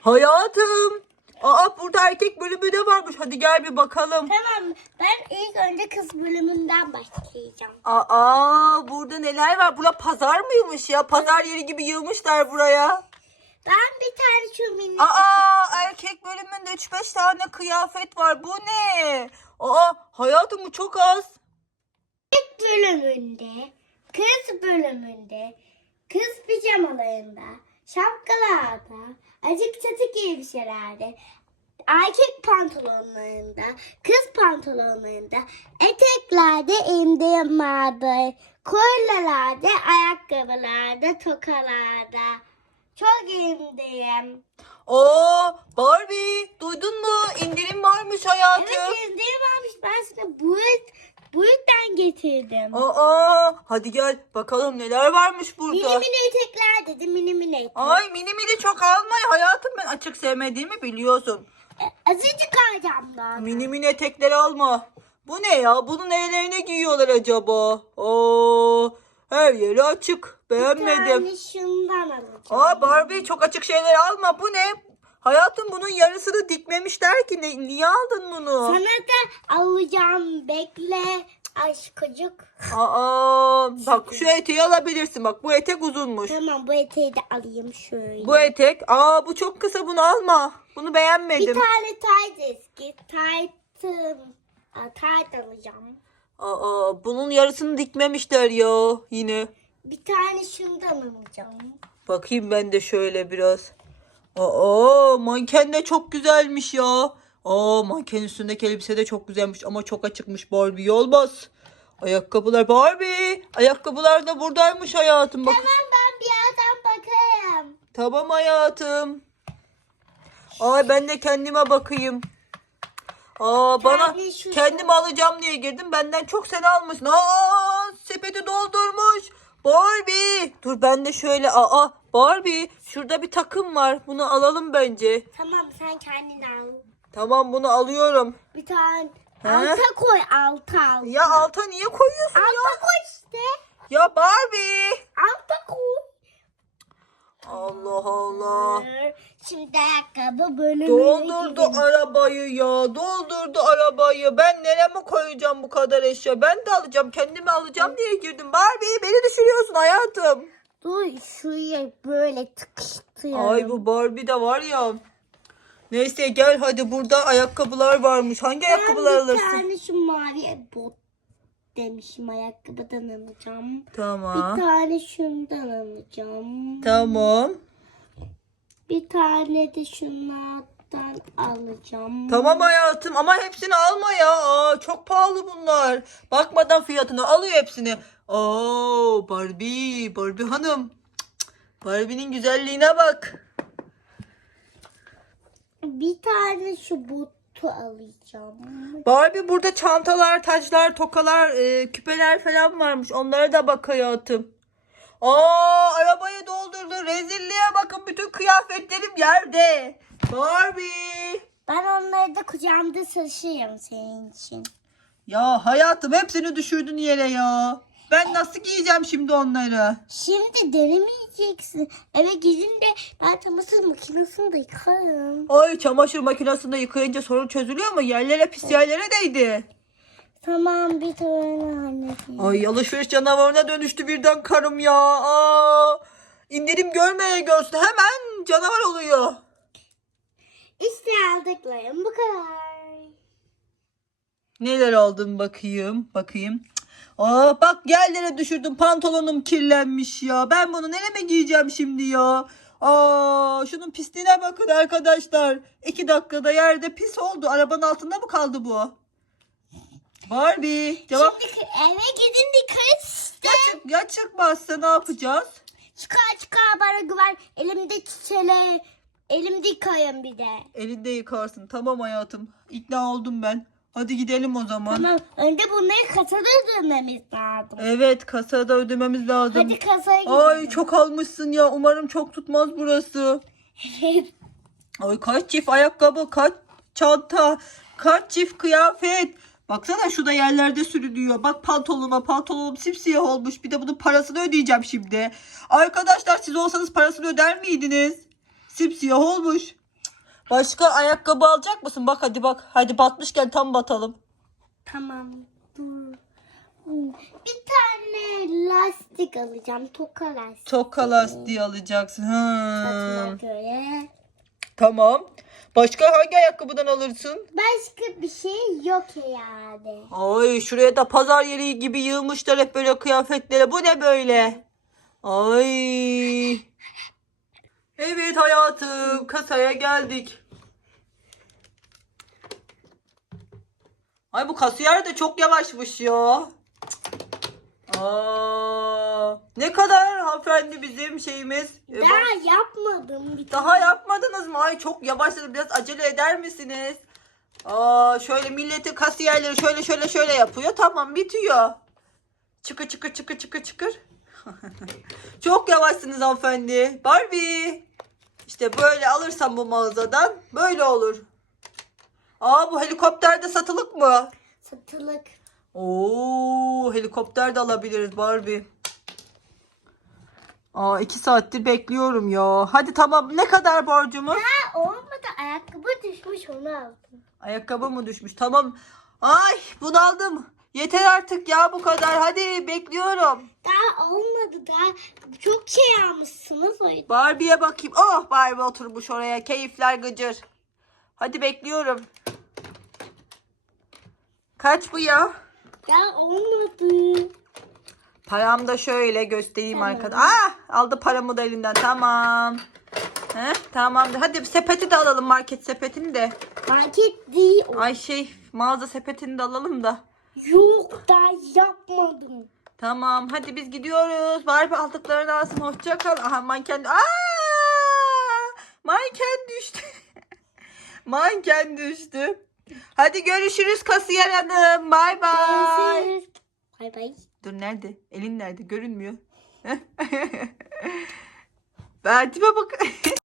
Hayatım. Aa burada erkek bölümü de varmış. Hadi gel bir bakalım. Tamam ben ilk önce kız bölümünden başlayacağım. Aa burada neler var? Bura pazar mıymış ya? Pazar yeri gibi yığmışlar buraya. Ben bir tane şu minik Aa erkek bölümünde 3-5 tane kıyafet var. Bu ne? Aa hayatım bu çok az. bölümünde, kız bölümünde, kız pijamalarında, şapkalarda, açık çatık elbiselerde, erkek pantolonlarında, kız pantolonlarında, eteklerde, indirimlerde, kolelerde, ayakkabılarda, tokalarda. Çok indirim. Oo Barbie duydun mu? İndirim varmış hayatım. Evet indirim almış. Ben sana bu, bu yüzden getirdim. Aa hadi gel bakalım neler varmış Mini burada. mini etekler dedi mini mini etek. Ay mini mini çok almayı hayatım ben açık sevmediğimi biliyorsun. E, Azıcık alacağım daha. Mini mini etekleri alma. Bu ne ya? Bunu nerelerine giyiyorlar acaba? Oo, her yeri açık. Bir Beğenmedim. tane şundan alacağım. Aa Barbie çok açık şeyler alma. Bu ne? Hayatım bunun yarısını dikmemişler ki. Ne, niye aldın bunu? Sana da alacağım. Bekle. Aşkocuk. Aa, bak şu eteği alabilirsin. Bak bu etek uzunmuş. Tamam bu eteği de alayım şöyle. Bu etek. Aa bu çok kısa bunu alma. Bunu bir beğenmedim. tane tight eski. Aa, Tight alacağım. Aa bunun yarısını dikmemişler ya yine. Bir tane şundan alacağım. Bakayım ben de şöyle biraz. Aa manken de çok güzelmiş ya. Aa manken üstündeki elbise de çok güzelmiş ama çok açıkmış Barbie olmaz. Ayakkabılar Barbie. Ayakkabılar da buradaymış hayatım. Bak. Tamam ben bir yerden bakayım. Tamam hayatım. Ay ben de kendime bakayım. Aa bana şu- kendim alacağım diye girdim. Benden çok sen almışsın. Aa sepeti doldurmuş. Barbie. Dur ben de şöyle aa Barbie şurada bir takım var. Bunu alalım bence. Tamam sen kendin al. Tamam bunu alıyorum. Bir tane He? alta koy alta alta. Ya alta niye koyuyorsun ya? Alta koy işte. Ya Barbie. Alta koy. Allah Allah. Şimdi ayakkabı bölümüne Doldurdu gidelim. arabayı ya. Doldurdu arabayı. Ben nereye koyacağım bu kadar eşya? Ben de alacağım. Kendimi alacağım diye girdim. Barbie beni düşürüyorsun hayatım. Dur şuraya böyle tıkıştırıyorum. Ay bu Barbie de var ya. Neyse gel hadi burada ayakkabılar varmış. Hangi ayakkabılar Ben bir alırsın? tane şu mavi bot demişim ayakkabıdan alacağım. Bir Tamam. tane şundan alacağım. Tamam. Bir tane de şunlardan alacağım. Tamam hayatım ama hepsini alma ya. Aa, çok pahalı bunlar. Bakmadan fiyatını alıyor hepsini. Oo Barbie, Barbie hanım. Barbie'nin güzelliğine bak. Bir tane şu botu alacağım. Barbie burada çantalar, taclar, tokalar, e, küpeler falan varmış. Onlara da bak hayatım. Aa arabayı doldurdu. Rezilliğe bakın bütün kıyafetlerim yerde. Barbie. Ben onları da kucağımda taşıyorum senin için. Ya hayatım hepsini düşürdün yere ya. Ben nasıl giyeceğim şimdi onları? Şimdi denemeyeceksin. Eve gidince ben çamaşır makinesini de yıkarım. Ay çamaşır makinesinde yıkayınca sorun çözülüyor mu? Yerlere pis yerlere değdi. Tamam bir tane halledeyim. Ay alışveriş canavarına dönüştü birden karım ya. Aa, indirim görmeye görsün hemen canavar oluyor. İşte aldıklarım bu kadar. Neler aldım bakayım bakayım. Aa bak yerlere düşürdüm pantolonum kirlenmiş ya. Ben bunu nereme giyeceğim şimdi ya? Aa şunun pisliğine bakın arkadaşlar. İki dakikada yerde pis oldu. Arabanın altında mı kaldı bu? Barbie cevap Şimdi eve gidin dikkat işte. ya, çık, ya çıkmazsa ne yapacağız? Çıkar çıkar bana güven. Elimde çiçeği. Elimde yıkayın bir de. Elinde yıkarsın. Tamam hayatım. İkna oldum ben. Hadi gidelim o zaman. Tamam. Önce bunları kasada ödememiz lazım. Evet kasada ödememiz lazım. Hadi kasaya gidelim. Ay çok almışsın ya. Umarım çok tutmaz burası. Evet. Ay kaç çift ayakkabı, kaç çanta, kaç çift kıyafet. Baksana şu da yerlerde sürünüyor. Bak pantolonuma pantolonum simsiyah olmuş. Bir de bunun parasını ödeyeceğim şimdi. Arkadaşlar siz olsanız parasını öder miydiniz? Simsiyah olmuş. Başka ayakkabı alacak mısın? Bak hadi bak. Hadi batmışken tam batalım. Tamam. Dur. Hmm, Bir tane lastik alacağım. Toka lastik. Toka lastiği alacaksın. Hmm. göre. Tamam. Başka hangi ayakkabıdan alırsın? Başka bir şey yok yani. Ay şuraya da pazar yeri gibi yığmışlar hep böyle kıyafetlere. Bu ne böyle? Ay. Evet hayatım kasaya geldik. Ay bu kasiyer de çok yavaşmış ya. Aa, ne kadar hanımefendi bizim şeyimiz? E, bak- Daha yapmadım. Bir daha yapmadınız mı? Ay çok yavaşladı. Biraz acele eder misiniz? Aa, şöyle milletin kasiyerleri şöyle şöyle şöyle yapıyor. Tamam bitiyor. Çıkı çıkı çıkı çıkı çıkır. çok yavaşsınız hanımefendi. Barbie. İşte böyle alırsam bu mağazadan böyle olur. Aa bu helikopter de satılık mı? satılık. Oo helikopter de alabiliriz Barbie. Aa iki saattir bekliyorum ya. Hadi tamam ne kadar borcumuz? Ha olmadı. Ayakkabı düşmüş onu aldım. Ayakkabı mı düşmüş? Tamam. Ay bunaldım. Yeter artık ya bu kadar. Hadi bekliyorum. Daha olmadı. Daha çok şey almışsınız o yüzden. Barbie'ye bakayım. Oh Barbie oturmuş oraya. Keyifler gıcır. Hadi bekliyorum. Kaç bu ya? Daha olmadı. Param da şöyle göstereyim Tamam. arkada. Ah aldı paramı da elinden. Tamam. He, tamam. Hadi sepeti de alalım market sepetini de. Market değil o. Ay şey mağaza sepetini de alalım da. Yok daha yapmadım. Tamam hadi biz gidiyoruz. Barbie aldıklarını alsın. Hoşça kal. Aha manken. Aa! Manken düştü. manken düştü. Hadi görüşürüz kasiyer hanım. Bay bay. Bay bay. Dur nerede? Elin nerede? Görünmüyor. ben tipe bak.